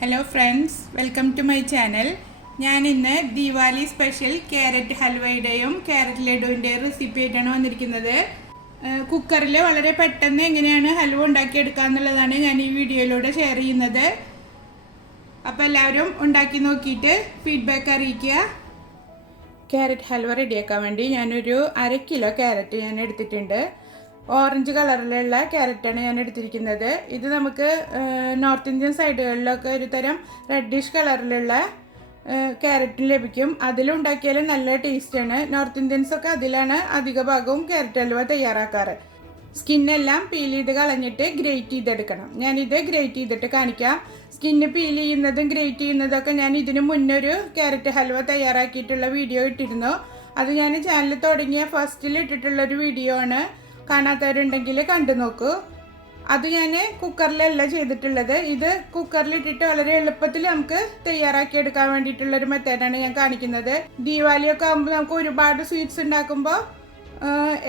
Hello friends, welcome to my channel. ഞാൻ ഇന്ന് Diwali special carrot ഹൽവയുടെയും ക്യാരറ്റ് ലഡുവിൻ്റെയും റെസിപ്പി ആയിട്ടാണ് വന്നിരിക്കുന്നത്. കുക്കറിൽ വളരെ പെട്ടെന്ന് എങ്ങനെയാണ് ഹൽവ ഉണ്ടാക്കിയെടുക്കുക എന്നുള്ളതാണ് ഞാൻ ഈ വീഡിയോയിലൂടെ ഷെയർ ചെയ്യുന്നത്. അപ്പോൾ എല്ലാവരും ഉണ്ടാക്കി നോക്കിയിട്ട് ഫീഡ്ബാക്ക് അറിയിക്കുക. ക്യാരറ്റ് ഹൽവ റെഡിയാക്കാൻ വേണ്ടി ഞാനൊരു 1/2 കിലോ ക്യാരറ്റ് ഞാൻ എടുത്തിട്ടുണ്ട്. ഓറഞ്ച് കളറിലുള്ള ക്യാരറ്റാണ് ഞാൻ എടുത്തിരിക്കുന്നത്. ഇത് നമുക്ക് നോർത്ത് ഇന്ത്യൻ സൈഡുകളിലൊക്കെ ഒരു തരം റെഡിഷ് കളറിലുള്ള ക്യാരറ്റ് ലഭിക്കും. അതിലുണ്ടാക്കിയാലും നല്ല ടേസ്റ്റാണ്. നോർത്ത് ഇന്ത്യൻസൊക്കെ അതിലാണ് അധിക ഭാഗവും ക്യാരറ്റ് ഹൽവ തയ്യാറാക്കാറ്. സ്കിന്നെല്ലാം പീൽ ചെയ്ത് കളഞ്ഞിട്ട് ഗ്രേറ്റ് ചെയ്തെടുക്കണം. ഞാനിത് ഗ്രേറ്റ് ചെയ്തിട്ട് കാണിക്കാം. സ്കിന്ന് പീൽ ചെയ്യുന്നതും ഗ്രേറ്റ് ചെയ്യുന്നതൊക്കെ ഞാൻ ഇതിനു മുന്നൊരു ക്യാരറ്റ് ഹൽവ തയ്യാറാക്കിയിട്ടുള്ള വീഡിയോ ഇട്ടിരുന്നു. അത് ഞാൻ ചാനൽ തുടങ്ങിയ ഫസ്റ്റിൽ ഇട്ടിട്ടുള്ളൊരു വീഡിയോ ആണ്. കാണാത്തവരുണ്ടെങ്കിൽ കണ്ടു നോക്കൂ. അത് ഞാൻ കുക്കറിലല്ല ചെയ്തിട്ടുള്ളത്. ഇത് കുക്കറിലിട്ടിട്ട് വളരെ എളുപ്പത്തിൽ നമുക്ക് തയ്യാറാക്കിയെടുക്കാൻ വേണ്ടിയിട്ടുള്ളൊരു മെത്തേഡാണ് ഞാൻ കാണിക്കുന്നത്. ദീപാവലിയൊക്കെ ആകുമ്പോൾ നമുക്ക് ഒരുപാട് സ്വീറ്റ്സ് ഉണ്ടാക്കുമ്പോൾ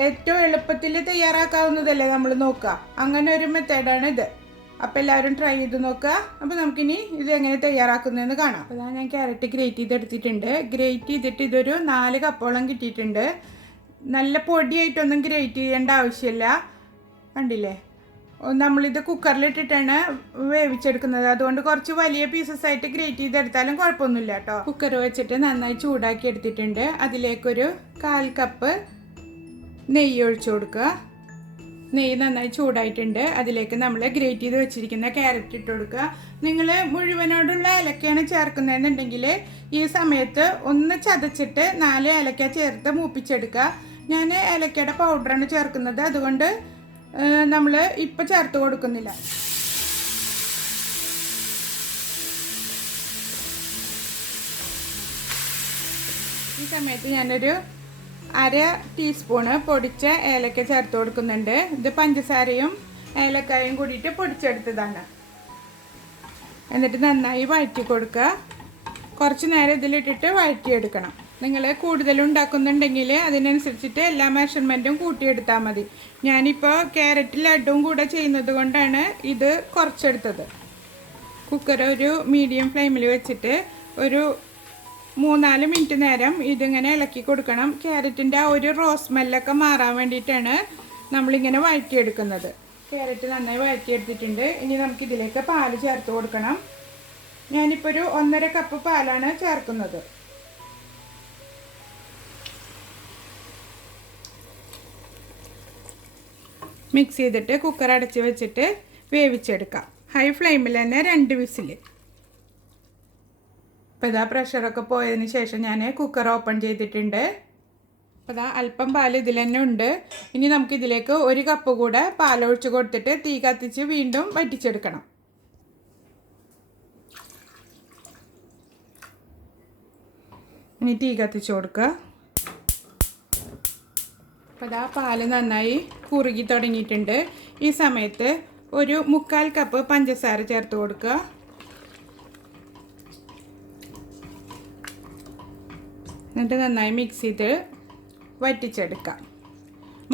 ഏറ്റവും എളുപ്പത്തിൽ തയ്യാറാക്കാവുന്നതല്ലേ നമ്മൾ നോക്കുക. അങ്ങനെ ഒരു മെത്തേഡാണ് ഇത്. അപ്പോൾ എല്ലാവരും ട്രൈ ചെയ്ത് നോക്കുക. അപ്പോൾ നമുക്കിനി ഇത് എങ്ങനെ തയ്യാറാക്കുന്നതെന്ന് കാണാം. അപ്പോൾ ഞാൻ ക്യാരറ്റ് ഗ്രേറ്റ് ചെയ്തെടുത്തിട്ടുണ്ട്. ഗ്രേറ്റ് ചെയ്തിട്ട് ഇതൊരു 4 കപ്പോളം കിട്ടിയിട്ടുണ്ട്. നല്ല പൊടിയായിട്ടൊന്നും ഗ്രേറ്റ് ചെയ്യേണ്ട ആവശ്യമില്ല. കണ്ടില്ലേ, നമ്മളിത് കുക്കറിലിട്ടിട്ടാണ് വേവിച്ചെടുക്കുന്നത്. അതുകൊണ്ട് കുറച്ച് വലിയ പീസസ് ആയിട്ട് ഗ്രേറ്റ് ചെയ്തെടുത്താലും കുഴപ്പമൊന്നുമില്ല കേട്ടോ. കുക്കർ വെച്ചിട്ട് നന്നായി ചൂടാക്കി എടുത്തിട്ടുണ്ട്. അതിലേക്കൊരു 1/4 കപ്പ് നെയ്യ് ഒഴിച്ചു കൊടുക്കുക. നെയ്യ് നന്നായി ചൂടായിട്ടുണ്ട്. അതിലേക്ക് നമ്മൾ ഗ്രേറ്റ് ചെയ്ത് വെച്ചിരിക്കുന്ന ക്യാരറ്റ് ഇട്ട് കൊടുക്കുക. നിങ്ങൾ മുഴുവനോടുള്ള ഏലക്കയാണ് ചേർക്കുന്നതെന്നുണ്ടെങ്കിൽ ഈ സമയത്ത് ഒന്ന് ചതച്ചിട്ട് 4 ഏലക്ക ചേർത്ത് മൂപ്പിച്ചെടുക്കുക. ഞാൻ ഏലക്കയുടെ പൗഡറാണ് ചേർക്കുന്നത്. അതുകൊണ്ട് നമ്മൾ ഇപ്പം ചേർത്ത് കൊടുക്കുന്നില്ല. ഈ സമയത്ത് ഞാനൊരു 1/2 ടീസ്പൂണ് പൊടിച്ച ഏലക്ക ചേർത്ത് കൊടുക്കുന്നുണ്ട്. ഇത് പഞ്ചസാരയും ഏലക്കായും കൂടിയിട്ട് പൊടിച്ചെടുത്തതാണ്. എന്നിട്ട് നന്നായി വഴറ്റി കൊടുക്കുക. കുറച്ച് നേരം ഇതിലിട്ടിട്ട് വഴറ്റിയെടുക്കണം. നിങ്ങൾ കൂടുതൽ ഉണ്ടാക്കുന്നുണ്ടെങ്കിൽ അതിനനുസരിച്ചിട്ട് എല്ലാ മെഷർമെൻറ്റും കൂട്ടിയെടുത്താൽ മതി. ഞാനിപ്പോൾ ക്യാരറ്റ് ലഡുവും കൂടെ ചെയ്യുന്നത് കൊണ്ടാണ് ഇത് കുറച്ചെടുത്തത്. കുക്കർ ഒരു മീഡിയം ഫ്ലെയിമിൽ വെച്ചിട്ട് ഒരു 3-4 മിനിറ്റ് നേരം ഇതിങ്ങനെ ഇളക്കി കൊടുക്കണം. ക്യാരറ്റിൻ്റെ ആ ഒരു റോസ് സ്മെല്ലൊക്കെ മാറാൻ വേണ്ടിയിട്ടാണ് നമ്മളിങ്ങനെ വഴറ്റിയെടുക്കുന്നത്. ക്യാരറ്റ് നന്നായി വഴറ്റിയെടുത്തിട്ടുണ്ട്. ഇനി നമുക്കിതിലേക്ക് പാല് ചേർത്ത് കൊടുക്കണം. ഞാനിപ്പോൾ ഒരു 1.5 കപ്പ് പാലാണ് ചേർക്കുന്നത്. മിക്സ് ചെയ്തിട്ട് കുക്കർ അടച്ച് വെച്ചിട്ട് വേവിച്ചെടുക്കാം. ഹൈ ഫ്ലെയിമിൽ തന്നെ 2 വിസിൽ. അപ്പോൾ ഇതാ പ്രഷറൊക്കെ പോയതിന് ശേഷം ഞാൻ കുക്കർ ഓപ്പൺ ചെയ്തിട്ടുണ്ട്. അപ്പോൾ ഇതാ അല്പം പാൽ ഇതിൽ തന്നെ ഉണ്ട്. ഇനി നമുക്കിതിലേക്ക് 1 കപ്പ് കൂടെ പാലൊഴിച്ച് കൊടുത്തിട്ട് തീ കത്തിച്ച് വീണ്ടും വറ്റിച്ചെടുക്കണം. ഇനി തീ കത്തിച്ച് കൊടുക്കുക. അപ്പോൾ ഇതാ പാൽ നന്നായി കുറുകി തുടങ്ങിയിട്ടുണ്ട്. ഈ സമയത്ത് ഒരു 3/4 കപ്പ് പഞ്ചസാര ചേർത്ത് കൊടുക്കുക. എന്നിട്ട് നന്നായി മിക്സ് ചെയ്ത് വറ്റിച്ചെടുക്കാം.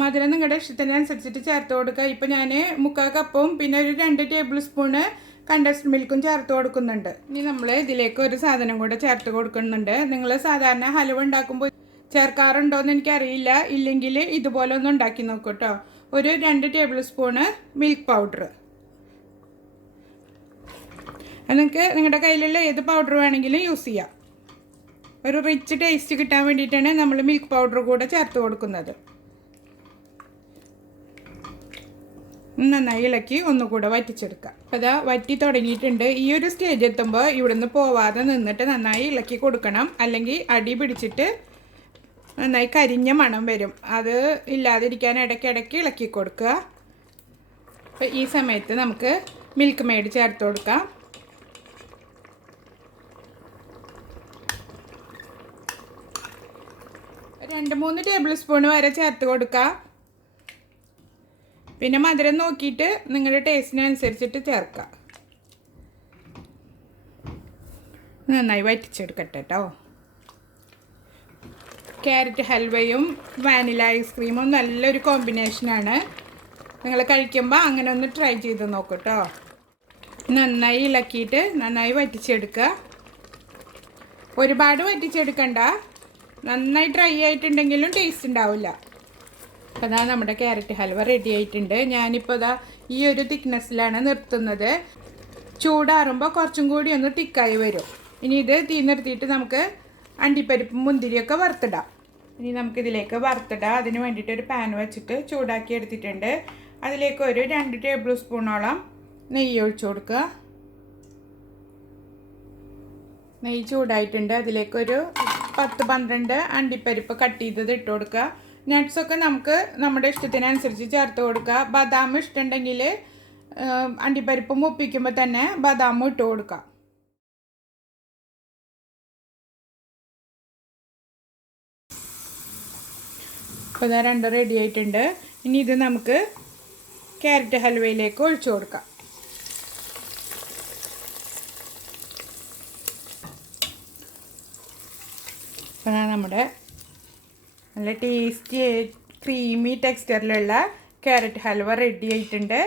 മധുരം നിങ്ങളുടെ ഇഷ്ടത്തിനനുസരിച്ചിട്ട് ചേർത്ത് കൊടുക്കുക. ഇപ്പോൾ ഞാൻ 3/4 കപ്പും പിന്നെ ഒരു 2 ടേബിൾ സ്പൂണ് കണ്ടൻസ്ഡ് മിൽക്കും ചേർത്ത് കൊടുക്കുന്നുണ്ട്. ഇനി നമ്മൾ ഇതിലേക്ക് ഒരു സാധനം കൂടെ ചേർത്ത് കൊടുക്കുന്നുണ്ട്. നിങ്ങൾ സാധാരണ ഹലുവ ഉണ്ടാക്കുമ്പോൾ ചേർക്കാറുണ്ടോയെന്ന് എനിക്കറിയില്ല. ഇല്ലെങ്കിൽ ഇതുപോലെ ഒന്ന് ഉണ്ടാക്കി നോക്കൂ കേട്ടോ. ഒരു 2 ടേബിൾ സ്പൂണ് മിൽക്ക് പൗഡർ. നിങ്ങൾക്ക് നിങ്ങളുടെ കയ്യിലുള്ള ഏത് പൗഡർ വേണമെങ്കിലും യൂസ് ചെയ്യാം. ഒരു റിച്ച് ടേസ്റ്റ് കിട്ടാൻ വേണ്ടിയിട്ടാണ് നമ്മൾ മിൽക്ക് പൗഡർ കൂടെ ചേർത്ത് കൊടുക്കുന്നത്. നന്നായി ഇളക്കി ഒന്നുകൂടെ വറ്റിച്ചെടുക്കുക. അപ്പോൾ അതാ വറ്റി തുടങ്ങിയിട്ടുണ്ട്. ഈ ഒരു സ്റ്റേജ് എത്തുമ്പോൾ ഇവിടുന്ന് പോവാതെ നിന്നിട്ട് നന്നായി ഇളക്കി കൊടുക്കണം. അല്ലെങ്കിൽ അടി പിടിച്ചിട്ട് നന്നായി കരിഞ്ഞ മണം വരും. അത് ഇല്ലാതിരിക്കാൻ ഇടയ്ക്കിടയ്ക്ക് ഇളക്കി കൊടുക്കുക. അപ്പോൾ ഈ സമയത്ത് നമുക്ക് മിൽക്ക് മെയ്ഡ് ചേർത്ത് കൊടുക്കാം. രണ്ട് 3 ടേബിൾ സ്പൂൺ വരെ ചേർത്ത് കൊടുക്കുക. പിന്നെ മധുരം നോക്കിയിട്ട് നിങ്ങളുടെ ടേസ്റ്റിനനുസരിച്ചിട്ട് ചേർക്കുക. നന്നായി വറ്റിച്ചെടുക്കട്ടെ കേട്ടോ. ക്യാരറ്റ് ഹൽവയും വാനില ഐസ്ക്രീമും നല്ലൊരു കോമ്പിനേഷനാണ്. നിങ്ങൾ കഴിക്കുമ്പോൾ അങ്ങനെ ഒന്ന് ട്രൈ ചെയ്ത് നോക്കൂ കേട്ടോ. നന്നായി ഇളക്കിയിട്ട് നന്നായി വറ്റിച്ചെടുക്കുക. ഒരുപാട് വറ്റിച്ചെടുക്കണ്ട, നന്നായി ഡ്രൈ ആയിട്ടുണ്ടെങ്കിലും ടേസ്റ്റ് ഉണ്ടാവില്ല. അപ്പോൾ അതാ നമ്മുടെ ക്യാരറ്റ് ഹൽവ റെഡി ആയിട്ടുണ്ട്. ഞാനിപ്പോൾ ഇതാ ഈ ഒരു തിക്നെസ്സിലാണ് നിർത്തുന്നത്. ചൂടാറുമ്പോൾ കുറച്ചും കൂടി ഒന്ന് തിക്കായി വരും. ഇനി ഇത് തീ നിർത്തിയിട്ട് നമുക്ക് അണ്ടിപ്പരിപ്പും മുന്തിരിയൊക്കെ വറുത്തിടാം. ഇനി നമുക്കിതിലേക്ക് വറുത്തിടാം. അതിന് വേണ്ടിയിട്ട് ഒരു പാൻ വെച്ചിട്ട് ചൂടാക്കി എടുത്തിട്ടുണ്ട്. അതിലേക്ക് ഒരു 2 ടേബിൾ സ്പൂണോളം നെയ്യ് ഒഴിച്ചു കൊടുക്കുക. നെയ്യ് ചൂടായിട്ടുണ്ട്. അതിലേക്കൊരു 10-12 അണ്ടിപ്പരിപ്പ് കട്ട് ചെയ്തത് ഇട്ട് കൊടുക്കുക. നട്ട്സൊക്കെ നമുക്ക് നമ്മുടെ ഇഷ്ടത്തിനനുസരിച്ച് ചേർത്ത് കൊടുക്കുക. ബദാം ഇഷ്ടമുണ്ടെങ്കിൽ അണ്ടിപ്പരിപ്പ് മുപ്പിക്കുമ്പോൾ തന്നെ ബദാമും ഇട്ട് കൊടുക്കുക. അപ്പോൾ ഇതാ 2 റെഡി ആയിട്ടുണ്ട്. ഇനി ഇത് നമുക്ക് ക്യാരറ്റ് ഹൽവയിലേക്ക് ഒഴിച്ചു കൊടുക്കാം. അപ്പോൾ നമ്മുടെ നല്ല ടേസ്റ്റി ക്രീമി ടെക്സ്ചറിലുള്ള ക്യാരറ്റ് ഹൽവ റെഡി ആയിട്ടുണ്ട്.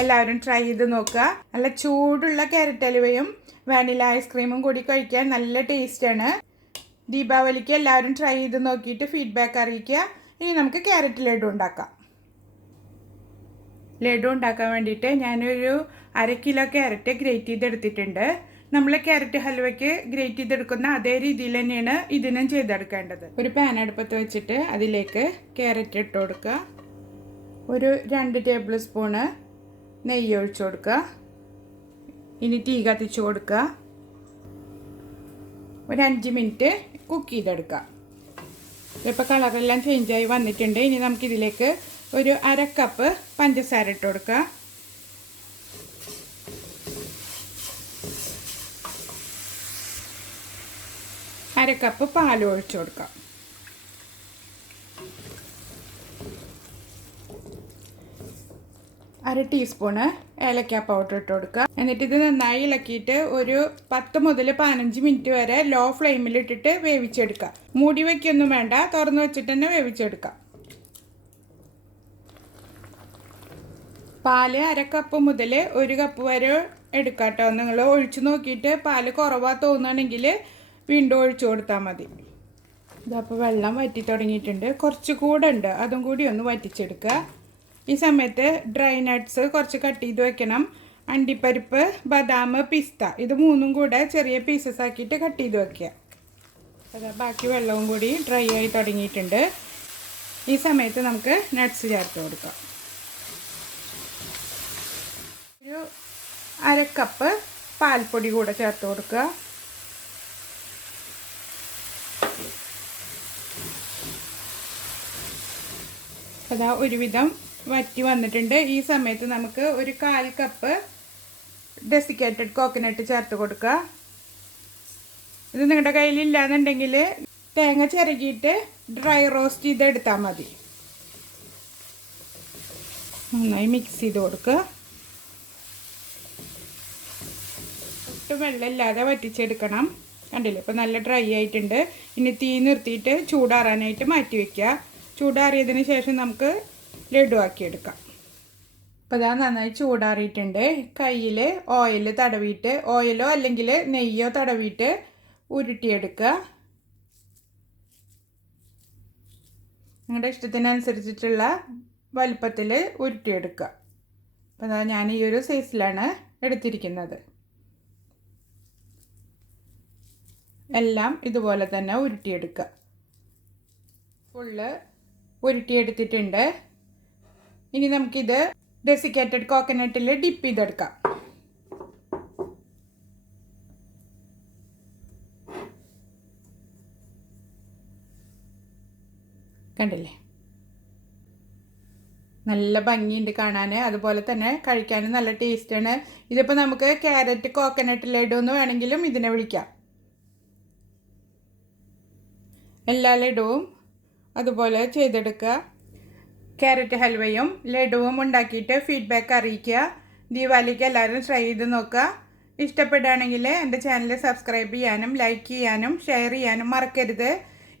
എല്ലാവരും ട്രൈ ചെയ്ത് നോക്കുക. നല്ല ചൂടുള്ള ക്യാരറ്റ് ഹൽവയും വാനില ഐസ്ക്രീമും കൂടി കഴിക്കാൻ നല്ല ടേസ്റ്റാണ്. ദീപാവലിക്ക് എല്ലാവരും ട്രൈ ചെയ്ത് നോക്കിയിട്ട് ഫീഡ്ബാക്ക് അറിയിക്കുക. ഇനി നമുക്ക് ക്യാരറ്റ് ലഡു ഉണ്ടാക്കാം. ലഡു ഉണ്ടാക്കാൻ വേണ്ടിയിട്ട് ഞാനൊരു 1/2 കിലോ ക്യാരറ്റ് ഗ്രേറ്റ് ചെയ്തെടുത്തിട്ടുണ്ട്. നമ്മൾ ക്യാരറ്റ് ഹൽവയ്ക്ക് ഗ്രേറ്റ് ചെയ്തെടുക്കുന്ന അതേ രീതിയിൽ തന്നെയാണ് ഇതിനും ചെയ്തെടുക്കേണ്ടത്. ഒരു പാൻ അടുപ്പത്ത് വെച്ചിട്ട് അതിലേക്ക് ക്യാരറ്റ് ഇട്ട് കൊടുക്കുക. ഒരു 2 ടേബിൾ സ്പൂണ് നെയ്യ് ഒഴിച്ചു കൊടുക്കുക. ഇനി തീ കത്തിച്ചു കൊടുക്കുക. ഒരു 5 മിനിറ്റ് കുക്ക് ചെയ്തെടുക്കുക. ഇപ്പോൾ കളറെല്ലാം ചേഞ്ചായി വന്നിട്ടുണ്ട്. ഇനി നമുക്കിതിലേക്ക് ഒരു 1/2 കപ്പ് പഞ്ചസാര ഇട്ട് കൊടുക്കുക. 1/2 കപ്പ് പാൽ ഒഴിച്ചു കൊടുക്കാം. അര ടീസ്പൂണ് ഏലക്ക പൗഡർ ഇട്ട് കൊടുക്കുക. എന്നിട്ട് ഇത് നന്നായി ഇളക്കിയിട്ട് ഒരു 10 മുതൽ 15 മിനിറ്റ് വരെ ലോ ഫ്ലെയിമിലിട്ടിട്ട് വേവിച്ചെടുക്കുക. മൂടി വയ്ക്കൊന്നും വേണ്ട, തുറന്ന് വെച്ചിട്ട് തന്നെ വേവിച്ചെടുക്കാം. പാല് 1/2 കപ്പ് മുതൽ 1 കപ്പ് വരെ എടുക്കാം കേട്ടോ. നിങ്ങൾ ഒഴിച്ചു നോക്കിയിട്ട് പാല് കുറവാ തോന്നുകയാണെങ്കിൽ വീണ്ടും ഒഴിച്ചു കൊടുത്താൽ മതി. ഇതപ്പോൾ വെള്ളം വറ്റി തുടങ്ങിയിട്ടുണ്ട്. കുറച്ച് കൂടെ ഉണ്ട്, അതും കൂടി ഒന്ന് വറ്റിച്ചെടുക്കുക. ഈ സമയത്ത് ഡ്രൈ നട്ട്സ് കുറച്ച് കട്ട് ചെയ്ത് വെക്കണം. അണ്ടിപ്പരിപ്പ്, ബദാം, പിസ്ത ഇത് 3ഉം കൂടെ ചെറിയ പീസസ് ആക്കിയിട്ട് കട്ട് ചെയ്ത് വെക്കുക. അതാ ബാക്കി വെള്ളവും കൂടി ഡ്രൈ ആയി തുടങ്ങിയിട്ടുണ്ട്. ഈ സമയത്ത് നമുക്ക് നട്ട്സ് ചേർത്ത് കൊടുക്കാം. ഒരു 1/2 കപ്പ് പാൽപ്പൊടി കൂടെ ചേർത്ത് കൊടുക്കുക. അതാ ഒരുവിധം വറ്റി വന്നിട്ടുണ്ട്. ഈ സമയത്ത് നമുക്ക് ഒരു 1/4 കപ്പ് ഡെസിക്കേറ്റഡ് കോക്കനട്ട് ചേർത്ത് കൊടുക്കുക. ഇത് നിങ്ങളുടെ കയ്യിലില്ലാന്നുണ്ടെങ്കിൽ തേങ്ങ ചിരകിയിട്ട് ഡ്രൈ റോസ്റ്റ് ചെയ്തെടുത്താൽ മതി. നന്നായി മിക്സ് ചെയ്ത് കൊടുക്കുക. ഒട്ടും വെള്ളമില്ലാതെ വറ്റിച്ചെടുക്കണം. കണ്ടില്ലേ, ഇപ്പോൾ നല്ല ഡ്രൈ ആയിട്ടുണ്ട്. ഇനി തീ നിർത്തിയിട്ട് ചൂടാറാനായിട്ട് മാറ്റി വയ്ക്കുക. ചൂടാറിയതിന് ശേഷം നമുക്ക് ലഡു ആക്കിയെടുക്കാം. അപ്പോൾ ഇതാ നന്നായി ചൂടാറിയിട്ടുണ്ട്. കയ്യിൽ ഓയിൽ തടവിയിട്ട്, ഓയിലോ അല്ലെങ്കിൽ നെയ്യോ തടവിയിട്ട് ഉരുട്ടിയെടുക്കുക. നിങ്ങളുടെ ഇഷ്ടത്തിനനുസരിച്ചിട്ടുള്ള വലുപ്പത്തിൽ ഉരുട്ടിയെടുക്കുക. അപ്പോൾ അതാ ഞാൻ ഈ ഒരു സൈസിലാണ് എടുത്തിരിക്കുന്നത്. എല്ലാം ഇതുപോലെ തന്നെ ഉരുട്ടിയെടുക്കുക. ഫുള്ള് ഉരുട്ടിയെടുത്തിട്ടുണ്ട്. ഇനി നമുക്കിത് ഡെസിക്കേറ്റഡ് കോക്കനട്ടിൽ ഡിപ്പ് ചെയ്തെടുക്കാം. കണ്ടില്ലേ, നല്ല ഭംഗിയുണ്ട് കാണാൻ. അതുപോലെ തന്നെ കഴിക്കാനും നല്ല ടേസ്റ്റാണ്. ഇതിപ്പോൾ നമുക്ക് ക്യാരറ്റ് കോക്കനട്ട് ലഡു എന്ന് വേണമെങ്കിലും ഇതിനെ വിളിക്കാം. എല്ലാ ലഡുവും അതുപോലെ ചെയ്തെടുക്കുക. ക്യാരറ്റ് ഹൽവയും ലഡുവും ഉണ്ടാക്കിയിട്ട് ഫീഡ്ബാക്ക് അറിയിക്കുക. ദീപാവലിക്ക് എല്ലാവരും ട്രൈ ചെയ്ത് നോക്കുക. ഇഷ്ടപ്പെടുകയാണെങ്കിൽ എൻ്റെ ചാനൽ സബ്സ്ക്രൈബ് ചെയ്യാനും ലൈക്ക് ചെയ്യാനും ഷെയർ ചെയ്യാനും മറക്കരുത്.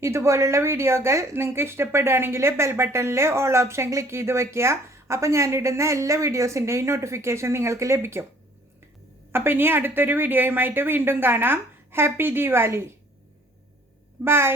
ഇതുപോലുള്ള വീഡിയോകൾ നിങ്ങൾക്ക് ഇഷ്ടപ്പെടുകയാണെങ്കിൽ ബെൽ ബട്ടണിൽ ഓൾ ഓപ്ഷൻ ക്ലിക്ക് ചെയ്ത് വയ്ക്കുക. അപ്പോൾ ഞാനിടുന്ന എല്ലാ വീഡിയോസിൻ്റെയും നോട്ടിഫിക്കേഷൻ നിങ്ങൾക്ക് ലഭിക്കും. അപ്പം ഇനി അടുത്തൊരു വീഡിയോയുമായിട്ട് വീണ്ടും കാണാം. ഹാപ്പി ദീപാവലി. ബൈ.